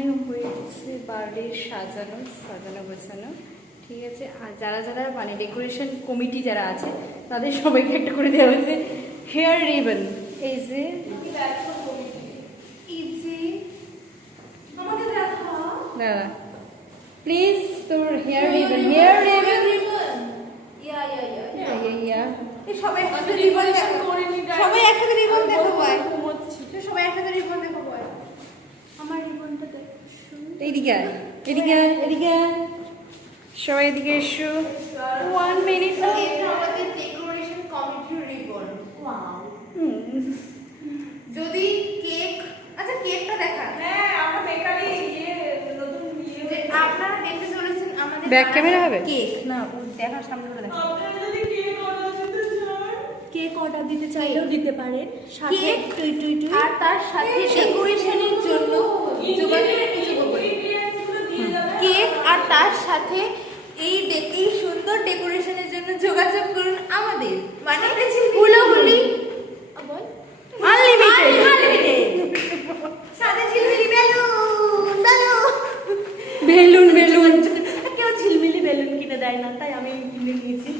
এখানে হয়েছে বার্থডে সাজানো গোছানো, ঠিক আছে। আর যারা যারা মানে ডেকোরেশন কমিটি যারা আছে তাদের সবাইকে একটা করে দেওয়া হয়েছে হেয়ার রিবন। এই যে দাদা প্লিজ তোর হেয়ার রিবন, হেয়ার রিবন। সবাই একসাথে রিবন দেখো ভাই, সবাই একসাথে রিবন দেখো ভাই। আমার রিবনটা দেখো, এদিকে আয়, এদিকে আয়, এদিকে আয়, সবাই এদিকে এসো। 1 মিনিট। এটা আমাদের ডেকোরেশন কমিটির রিবন। ওয়াও। যদি কেক, আচ্ছা কেকটা দেখা। হ্যাঁ আমরা বেকারি নতুন আপনারা দেখতে চলেছেন আমাদের ব্যাক ক্যামেরা হবে? কেক না, দেখার সামনে করে দেখা। আপনারা যদি কেক অর্ডার দিতে চান কেক অর্ডার দিতে চাইলেও দিতে পারেন। কেক টুই টুই টুই আর তার সাথে ডেকোরেশনের জন্য কেক আর তার সাথে এই সুন্দর ডেকোরেশনের জন্য যোগাযোগ করুন আমাদের, মানে হুলাহুলি বল আনলিমিটেড সাথে ঝিলমিলি বেলুন। কেউ ঝিলমিলি বেলুন কিনে দেয় না, তাই আমি কিনে নিয়েছি।